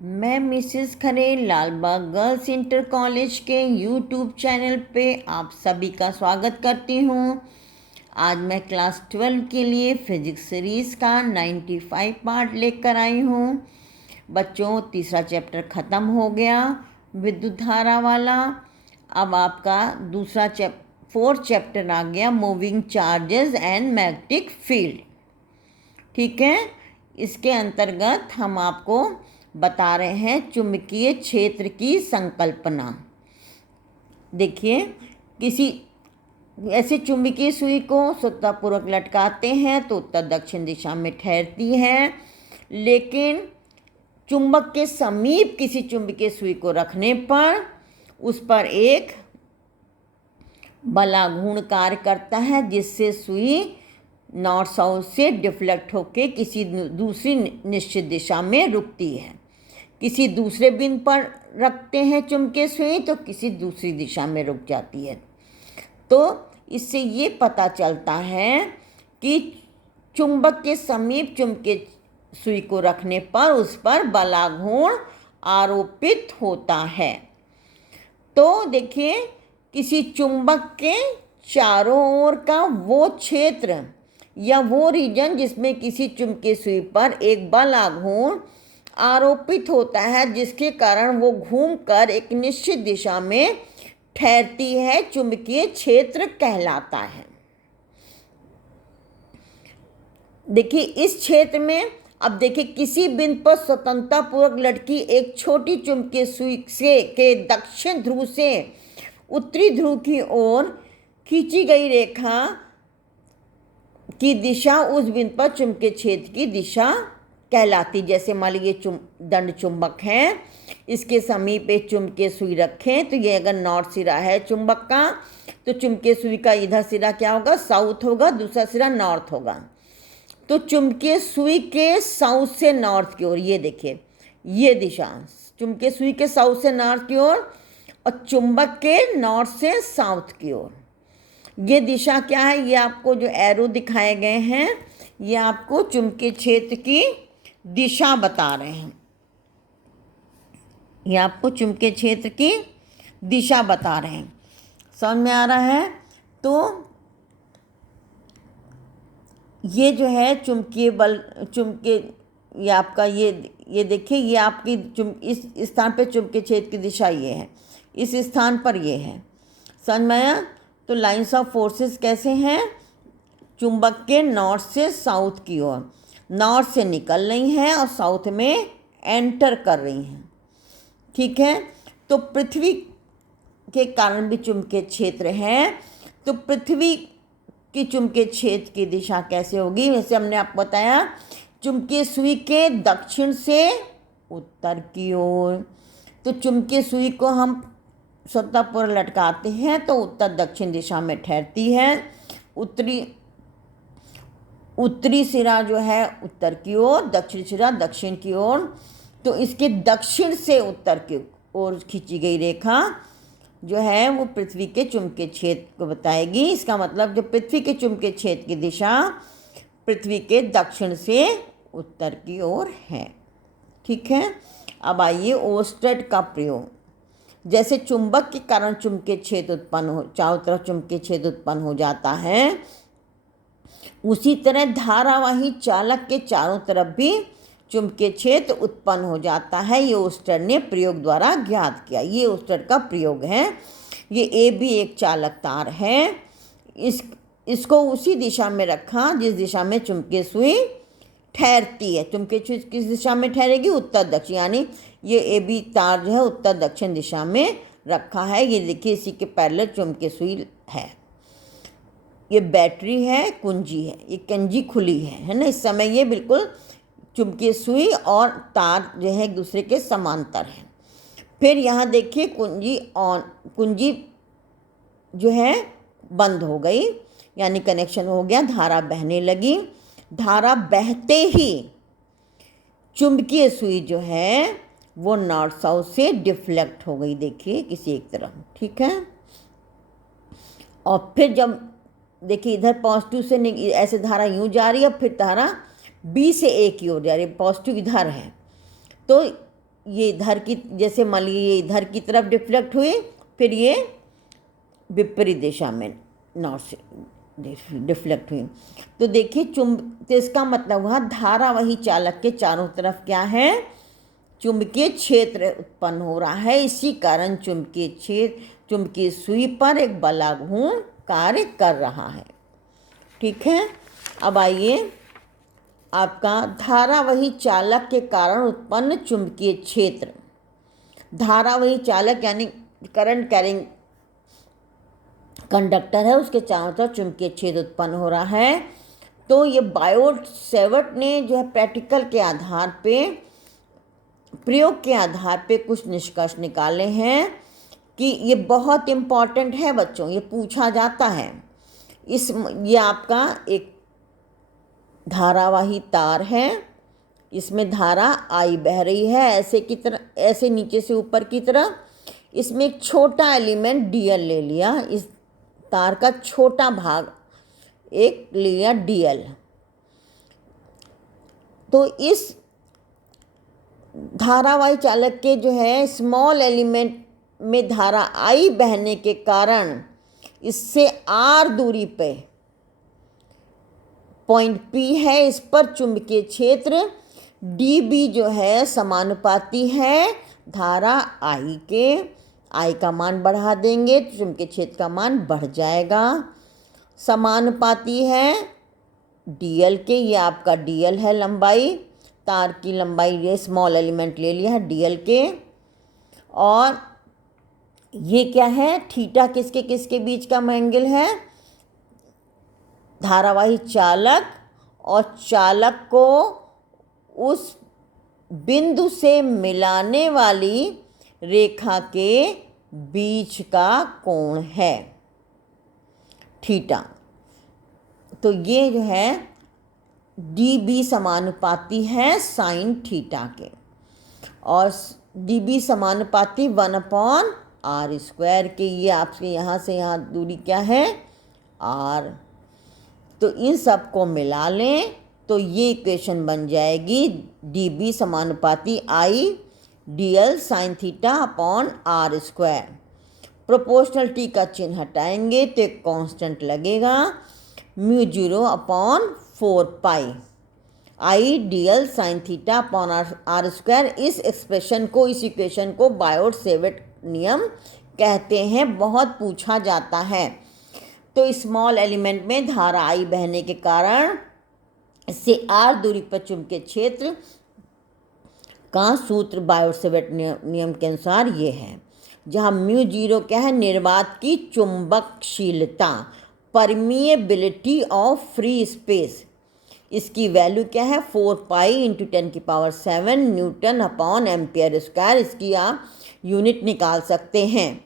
मैं मिसेस खरे Lalbagh girls inter college के YouTube channel पे आप सभी का स्वागत करती हूँ। आज मैं क्लास 12 के लिए फिजिक्स सीरीज़ का 95 पार्ट लेकर आई हूँ। बच्चों, तीसरा चैप्टर ख़त्म हो गया, विद्युत धारा वाला। अब आपका फोर्थ चैप्टर आ गया, moving charges and magnetic field. ठीक है, इसके अंतर्गत हम आपको बता रहे हैं चुंबकीय क्षेत्र की संकल्पना। देखिए, किसी ऐसे चुंबकीय सुई को सत्तापूर्वक लटकाते हैं तो उत्तर दक्षिण दिशा में ठहरती है, लेकिन चुंबक के समीप किसी चुंबकीय सुई को रखने पर उस पर एक बलाघूर्ण कार्य करता है, जिससे सुई नॉर्थ साउथ से डिफ्लेक्ट होकर किसी दूसरी निश्चित दिशा में रुकती है। किसी दूसरे बिंदु पर रखते हैं चुंबकीय सुई तो किसी दूसरी दिशा में रुक जाती है। तो इससे ये पता चलता है कि चुंबक के समीप चुंबकीय सुई को रखने पर उस पर बलाघूर्ण आरोपित होता है। तो देखिए, किसी चुंबक के चारों ओर का वो क्षेत्र या वो रीजन जिसमें किसी चुंबकीय सुई पर एक बलाघूर्ण आरोपित होता है, जिसके कारण वो घूमकर एक निश्चित दिशा में ठहरती है, चुंबकीय क्षेत्र कहलाता है। देखिए, इस क्षेत्र में अब देखिए, किसी बिंदु पर स्वतंत्रतापूर्वक लटकी एक छोटी चुंबकीय सुई के दक्षिण ध्रुव से उत्तरी ध्रुव की ओर खींची गई रेखा की दिशा उस बिंदु पर चुंबकीय क्षेत्र की दिशा कहलाती। जैसे मान लीजिए दंड चुंबक है, इसके समीप एक चुंबकीय सुई रखें तो ये अगर नॉर्थ सिरा है चुंबक का, तो चुंबकीय सुई का इधर सिरा क्या होगा, साउथ होगा, दूसरा सिरा नॉर्थ होगा। तो चुंबकीय सुई के साउथ से नॉर्थ की ओर, ये देखिए ये दिशा चुंबकीय सुई के साउथ से नॉर्थ की ओर और चुंबक के नॉर्थ से साउथ की ओर, ये दिशा क्या है, ये आपको जो एरो दिखाए गए हैं ये आपको चुंबकीय क्षेत्र की दिशा बता रहे हैं। ये आपको चुंबकीय क्षेत्र की दिशा बता रहे हैं। समझ में आ रहा है? तो ये जो है चुंबकीय बल, ये आपका ये देखिए, ये आपकी इस स्थान पे चुंबकीय क्षेत्र की दिशा ये है, इस स्थान पर ये है। समझ में आया? तो लाइंस ऑफ फोर्सेस कैसे हैं, चुंबक के नॉर्थ से साउथ की ओर, नॉर्थ से निकल रही हैं और साउथ में एंटर कर रही हैं। ठीक है, तो पृथ्वी के कारण भी चुंबकीय क्षेत्र है, तो पृथ्वी की चुंबकीय क्षेत्र की दिशा कैसे होगी, वैसे हमने आपको बताया चुंबकीय सुई के दक्षिण से उत्तर की ओर। तो चुंबकीय सुई को हम सत्तापूर्वक लटकाते हैं तो उत्तर दक्षिण दिशा में ठहरती है। उत्तरी सिरा जो है उत्तर की ओर, दक्षिण सिरा दक्षिण की ओर। तो इसके दक्षिण से उत्तर की ओर खींची गई रेखा जो है वो पृथ्वी के चुंबकीय क्षेत्र को बताएगी। इसका मतलब जो पृथ्वी के चुंबकीय क्षेत्र की दिशा पृथ्वी के दक्षिण से उत्तर की ओर है। ठीक है, अब आइए ओस्टेड का प्रयोग। जैसे चुंबक के कारण चुंबकीय क्षेत्र उत्पन्न हो, चारों तरफ चुंबकीय क्षेत्र उत्पन्न हो जाता है, उसी तरह धारावाही चालक के चारों तरफ भी चुंबकीय क्षेत्र उत्पन्न हो जाता है। ये ओस्टेड ने प्रयोग द्वारा ज्ञात किया। ये ओस्टेड का प्रयोग है। ये ए भी एक चालक तार है, इसको उसी दिशा में रखा जिस दिशा में चुंबकीय सुई ठहरती है। चुंबकीय सुई किस दिशा में ठहरेगी, उत्तर दक्षिण, यानी ये ए बी तार जो है उत्तर दक्षिण दिशा में रखा है। ये देखिए, इसी के पैरेलल चुंबकीय सुई है। ये बैटरी है, कुंजी है, ये कुंजी खुली है ना, इस समय ये बिल्कुल चुंबकीय सुई और तार जो है एक दूसरे के समांतर है। फिर यहाँ देखिए कुंजी जो है बंद हो गई, यानी कनेक्शन हो गया, धारा बहने लगी। धारा बहते ही चुंबकीय सुई जो है वो नॉर्थ साउथ से डिफ्लेक्ट हो गई, देखिए किसी एक तरफ। ठीक है, और फिर जब देखिए इधर पॉजिटिव से ऐसे धारा यूँ जा रही है, फिर धारा बी से ए की ओर जा रही है, पॉजिटिव इधर है, तो ये इधर की, जैसे मान लीजिए ये इधर की तरफ डिफ्लेक्ट हुई, फिर ये विपरीत दिशा में नॉर्थ से डिफ्लेक्ट हुई। तो देखिए तो इसका मतलब हुआ धारावाही चालक के चारों तरफ क्या है, चुंबकीय क्षेत्र उत्पन्न हो रहा है। इसी कारण चुंबकीय सुई पर एक बलाघूर्ण कार्य कर रहा है। ठीक है, अब आइए आपका धारावाही चालक के कारण उत्पन्न चुंबकीय क्षेत्र। धारावाही चालक यानी करंट कैरिंग कंडक्टर है, उसके चारों तरफ चुंबकीय क्षेत्र उत्पन्न हो रहा है। तो ये बायोट सेवर्ट ने जो है प्रैक्टिकल के आधार पे, प्रयोग के आधार पे कुछ निष्कर्ष निकाले हैं कि ये बहुत इम्पॉर्टेंट है बच्चों, ये पूछा जाता है। ये आपका एक धारावाही तार है, इसमें धारा आई बह रही है ऐसे की तरह, ऐसे नीचे से ऊपर की तरफ। इसमें एक छोटा एलिमेंट डीएल ले लिया, इस तार का छोटा भाग एक लिया डीएल। तो इस धारावाही चालक के जो है स्मॉल एलिमेंट में धारा आई बहने के कारण इससे आर दूरी पे पॉइंट पी है, इस पर चुंबकीय क्षेत्र डी बी जो है समानुपाती है धारा आई के। आई का मान बढ़ा देंगे तो चुंबकीय क्षेत्र का मान बढ़ जाएगा। समानुपाती है डीएल के, ये आपका डीएल है लंबाई, तार की लंबाई, ये स्मॉल एलिमेंट ले लिया है डीएल के। और ये क्या है, थीटा किसके किसके बीच का एंगल है, धारावाही चालक और चालक को उस बिंदु से मिलाने वाली रेखा के बीच का कोण है थीटा। तो ये जो है डी बी समानुपाती है साइन थीटा के, और डी बी समानुपाती 1/r² के। ये आपके यहाँ से यहाँ दूरी क्या है, r। तो इन सब को मिला लें तो ये इक्वेशन बन जाएगी डी बी समानुपाती I D L sine theta upon r²। Proportionality का चिन्ह हटाएंगे तो एक कांस्टेंट लगेगा μ0/4π I D L sine theta upon r²। इस एक्सप्रेशन को, इस इक्वेशन को बायोट सेवर्ट नियम कहते हैं, बहुत पूछा जाता है। तो स्मॉल एलिमेंट में धारा आई बहने के कारण इससे आर दूरी पर चुंबकीय क्षेत्र का सूत्र बायोट सेवर्ट नियम के अनुसार ये है, जहाँ μ0 क्या है, निर्वात की चुंबकशीलता, परमिएबिलिटी ऑफ फ्री स्पेस। इसकी वैल्यू क्या है 4π × 10⁷ न्यूटन अपॉन एम्पियर स्क्वायर। इसकी आप यूनिट निकाल सकते हैं।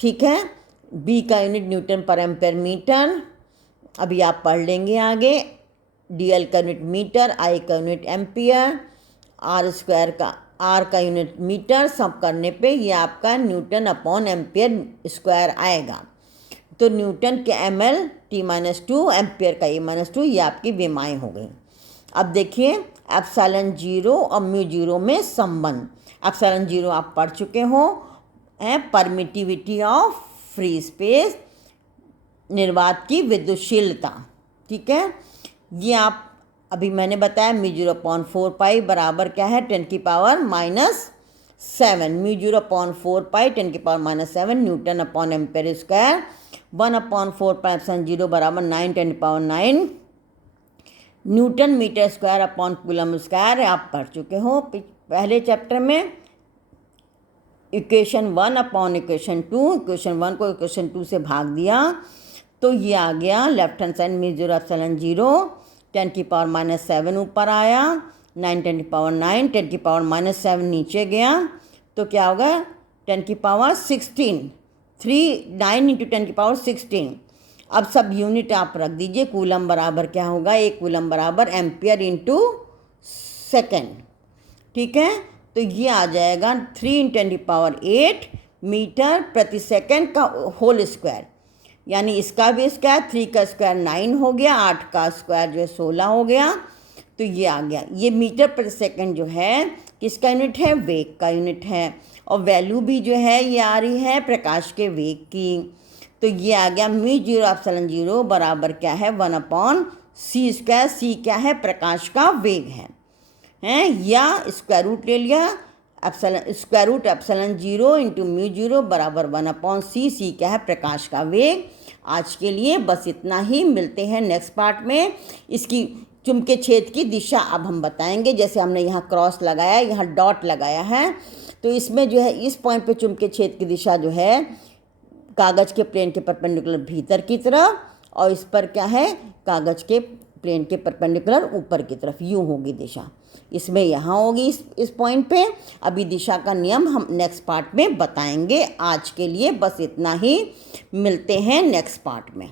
ठीक है, बी का यूनिट न्यूटन पर एम्पियर मीटर, अभी आप पढ़ लेंगे आगे। डीएल का यूनिट मीटर, आई का यूनिट एम्पियर, आर का यूनिट मीटर, सब करने पे ये आपका न्यूटन अपॉन एम्पियर स्क्वायर आएगा। तो न्यूटन के ml T-2, एम्पियर का E-2, ये आपकी विमाएँ हो गई। अब देखिए ε0 और μ0 में संबंध। ε0 आप पढ़ चुके हो, परमिटिविटी ऑफ फ्री स्पेस, निर्वात की विद्युतशीलता। ठीक है, ये आप अभी मैंने बताया μ0/4π बराबर क्या है 10⁻⁻⁷। μ0/4π 10⁻⁷ न्यूटन अपॉन एम्पियर स्क्वायर। 1/4πε0 बराबर 9 × 10⁻⁹ newton metre square upon coulomb square. आप पढ़ चुके हो पहले चैप्टर में। इक्वेशन 1 अपॉन इक्वेशन 2, इक्वेशन 1 को इक्वेशन 2 से भाग दिया तो ये आ गया लेफ्ट हैंड साइड μ0ε0 10⁻⁷ ऊपर आया, 9 × 10⁻⁹ नीचे गया तो क्या होगा 10⁻16, 9 × 10⁻16। अब सब यूनिट आप रख दीजिए। कूलम बराबर क्या होगा, एक कूलम बराबर एम्पियर इंटू सेकेंड। ठीक है, तो ये आ जाएगा 3 × 10⁸ मीटर प्रति सेकेंड का होल स्क्वायर, यानी इसका भी स्क्वायर, 3 का स्क्वायर 9 हो गया, 8 का स्क्वायर जो है 16 हो गया। तो ये आ गया। ये मीटर पर सेकंड जो है किसका यूनिट है, वेग का यूनिट है। और वैल्यू भी जो है ये आ रही है प्रकाश के वेग की। तो ये आ गया μ0ε0 बराबर क्या है 1/c²। सी क्या है, प्रकाश का वेग है या स्क्वायर रूट ले लिया स्क्वायर रूट ε0 इंटू μ0 बराबर 1/c। सी क्या है, प्रकाश का वेग। आज के लिए बस इतना ही, मिलते हैं नेक्स्ट पार्ट में। इसकी चुंबकीय क्षेत्र की दिशा अब हम बताएंगे। जैसे हमने यहाँ क्रॉस लगाया, यहाँ डॉट लगाया है, तो इसमें जो है इस पॉइंट पे चुंबकीय क्षेत्र की दिशा जो है कागज़ के प्लेन के परपेंडिकुलर भीतर की तरफ, और इस पर क्या है, कागज़ के प्लेन के परपेंडिकुलर ऊपर की तरफ, यूँ होगी दिशा। इसमें यहाँ होगी इस पॉइंट पे। अभी दिशा का नियम हम नेक्स्ट पार्ट में बताएंगे। आज के लिए बस इतना ही, मिलते हैं नेक्स्ट पार्ट में।